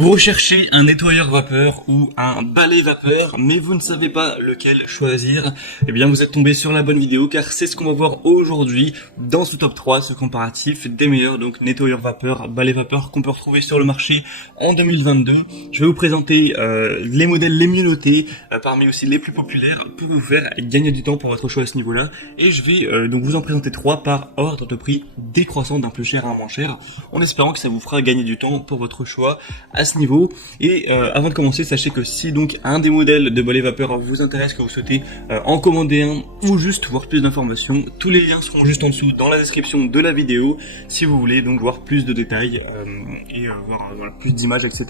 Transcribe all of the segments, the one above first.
Vous recherchez un nettoyeur vapeur ou un balai vapeur, mais vous ne savez pas lequel choisir. Eh bien, vous êtes tombé sur la bonne vidéo, car c'est ce qu'on va voir aujourd'hui dans ce top 3, ce comparatif des meilleurs nettoyeurs vapeur, balai vapeur qu'on peut retrouver sur le marché en 2022. Je vais vous présenter les modèles les mieux notés, parmi aussi les plus populaires, pour vous faire gagner du temps pour votre choix à ce niveau-là. Et je vais donc vous en présenter 3 par ordre de prix décroissant d'un plus cher à un moins cher, en espérant que ça vous fera gagner du temps pour votre choix à ce niveau. Et avant de commencer, sachez que si donc un des modèles de balai vapeur vous intéresse, que vous souhaitez en commander un ou juste voir plus d'informations, tous les liens seront juste en dessous dans la description de la vidéo si vous voulez donc voir plus de détails et voir voilà, plus d'images, etc.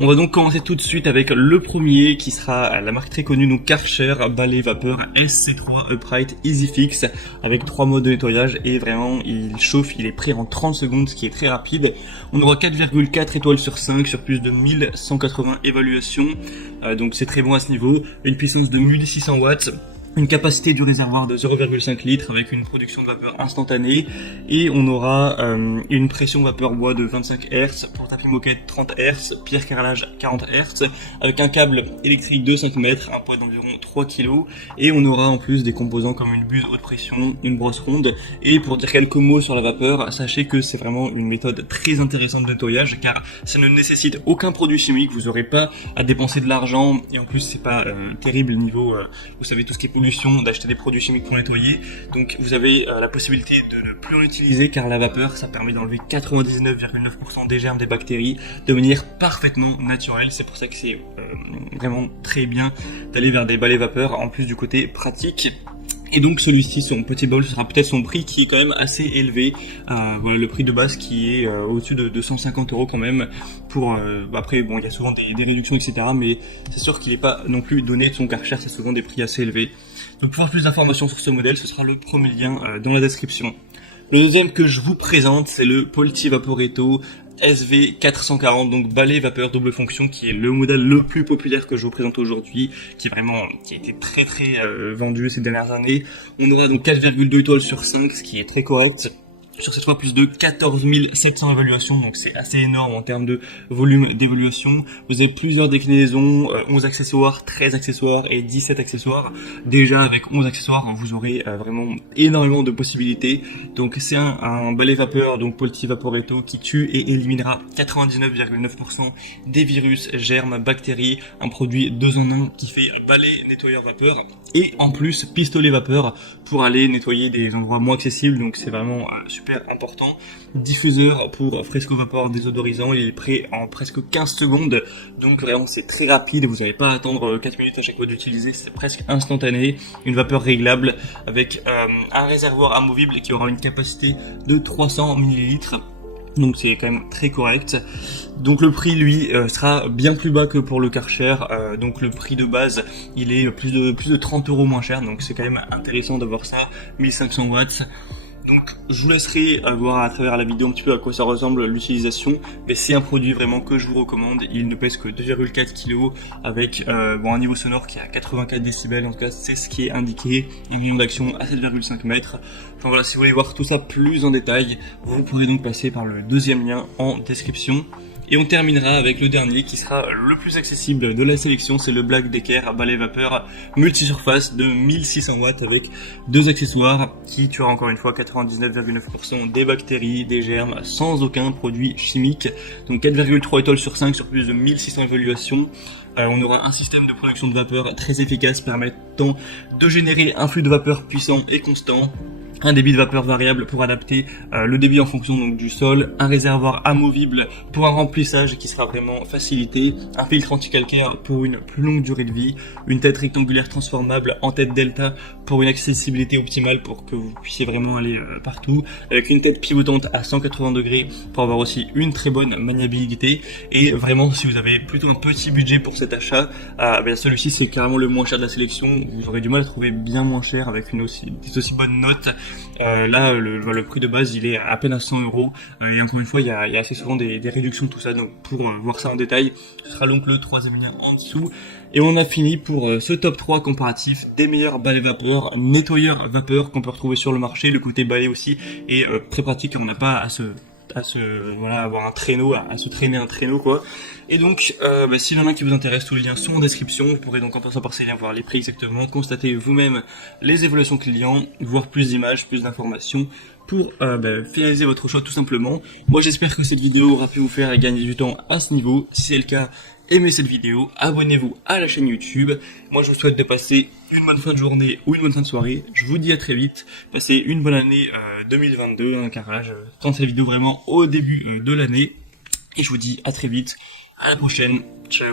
On va donc commencer tout de suite avec le premier qui sera la marque très connue, donc Karcher balai vapeur SC3 Upright Easy Fix, avec 3 modes de nettoyage et vraiment il chauffe, il est prêt en 30 secondes, ce qui est très rapide. On aura 4,4 étoiles sur 5 sur plus de 1180 évaluations, donc c'est très bon à ce niveau. Une puissance de 1600 watts, une capacité du réservoir de 0,5 litres avec une production de vapeur instantanée, et on aura une pression vapeur bois de 25 Hz, pour tapis moquette 30 Hz, pierre carrelage 40 Hz, avec un câble électrique de 5 mètres, un poids d'environ 3 kg, et on aura en plus des composants comme une buse haute pression, une brosse ronde. Et pour dire quelques mots sur la vapeur, sachez que c'est vraiment une méthode très intéressante de nettoyage, car ça ne nécessite aucun produit chimique, vous n'aurez pas à dépenser de l'argent, et en plus c'est pas terrible niveau, vous savez, tout ce qui est d'acheter des produits chimiques pour nettoyer. Donc vous avez la possibilité de ne plus l'utiliser, car la vapeur ça permet d'enlever 99,9% des germes, des bactéries, de manière parfaitement naturelle. C'est pour ça que c'est vraiment très bien d'aller vers des balais vapeur, en plus du côté pratique. Et donc celui-ci, son petit bol, ce sera peut-être son prix qui est quand même assez élevé. Voilà le prix de base qui est au-dessus de 250 € quand même. Pour après bon, il y a souvent des réductions, etc. Mais c'est sûr qu'il n'est pas non plus donné de son Karcher, c'est souvent des prix assez élevés. Donc pour avoir plus d'informations sur ce modèle, ce sera le premier lien dans la description. Le deuxième que je vous présente, c'est le Polti Vaporetto SV440, donc balai vapeur double fonction, qui est le modèle le plus populaire que je vous présente aujourd'hui, qui a été très vendu ces dernières années. On aura donc 4,2 étoiles sur 5, ce qui est très correct. Sur cette fois, plus de 14 700 évaluations, donc c'est assez énorme en termes de volume d'évaluation. Vous avez plusieurs déclinaisons, 11 accessoires, 13 accessoires et 17 accessoires. Déjà avec 11 accessoires, vous aurez vraiment énormément de possibilités. Donc c'est un balai vapeur, donc Polti Vaporetto, qui tue et éliminera 99,9% des virus, germes, bactéries. Un produit 2 en 1 qui fait balai, nettoyeur vapeur, et en plus pistolet vapeur pour aller nettoyer des endroits moins accessibles. Donc c'est vraiment super important. Diffuseur pour Fresco Vapor désodorisant, il est prêt en presque 15 secondes, donc vraiment c'est très rapide, vous n'avez pas à attendre 4 minutes à chaque fois d'utiliser, c'est presque instantané. Une vapeur réglable avec un réservoir amovible qui aura une capacité de 300 ml, donc c'est quand même très correct. Donc le prix lui sera bien plus bas que pour le Karcher, donc le prix de base il est plus de 30 € moins cher, donc c'est quand même intéressant d'avoir ça. 1500 watts. Donc je vous laisserai voir à travers la vidéo un petit peu à quoi ça ressemble l'utilisation, mais c'est un produit vraiment que je vous recommande. Il ne pèse que 2,4 kg avec un niveau sonore qui est à 84 décibels, en tout cas c'est ce qui est indiqué, une rayon d'action à 7,5 mètres. Enfin voilà, si vous voulez voir tout ça plus en détail, vous pourrez donc passer par le deuxième lien en description. Et on terminera avec le dernier qui sera le plus accessible de la sélection, c'est le Black Decker balai vapeur multisurface de 1600 watts avec 2 accessoires qui tuera encore une fois 99,9% des bactéries, des germes, sans aucun produit chimique. Donc 4,3 étoiles sur 5 sur plus de 1600 évaluations. On aura un système de production de vapeur très efficace permettant de générer un flux de vapeur puissant et constant. Un débit de vapeur variable pour adapter le débit en fonction donc du sol, un réservoir amovible pour un remplissage qui sera vraiment facilité, un filtre anti-calcaire pour une plus longue durée de vie, une tête rectangulaire transformable en tête delta pour une accessibilité optimale pour que vous puissiez vraiment aller partout, avec une tête pivotante à 180 degrés pour avoir aussi une très bonne maniabilité. Et vraiment, si vous avez plutôt un petit budget pour cet achat, celui-ci c'est carrément le moins cher de la sélection. Vous aurez du mal à trouver bien moins cher avec une aussi bonne note. Là le prix de base il est à peine à 100 €, et encore une fois il y a assez souvent des réductions, tout ça. Donc pour voir ça en détail, ce sera donc le troisième lien en dessous. Et on a fini pour ce top 3 comparatif des meilleurs balais vapeur, nettoyeurs vapeur qu'on peut retrouver sur le marché. Le côté balai aussi est très pratique, on n'a pas à se avoir un traîneau, à se traîner un traîneau quoi. Et donc, s'il y en a un qui vous intéresse, tous les liens sont en description. Vous pourrez donc en passant par ces liens voir les prix exactement, constater vous-même les évaluations clients, voir plus d'images, plus d'informations pour finaliser votre choix tout simplement. Moi j'espère que cette vidéo aura pu vous faire gagner du temps à ce niveau. Si c'est le cas, aimez cette vidéo, abonnez-vous à la chaîne YouTube. Moi je vous souhaite de passer une bonne fin de journée ou une bonne fin de soirée. Je vous dis à très vite. Passez une bonne année 2022, hein, car là je tourne cette vidéo vraiment au début de l'année. Et je vous dis à très vite. À la prochaine. Ciao.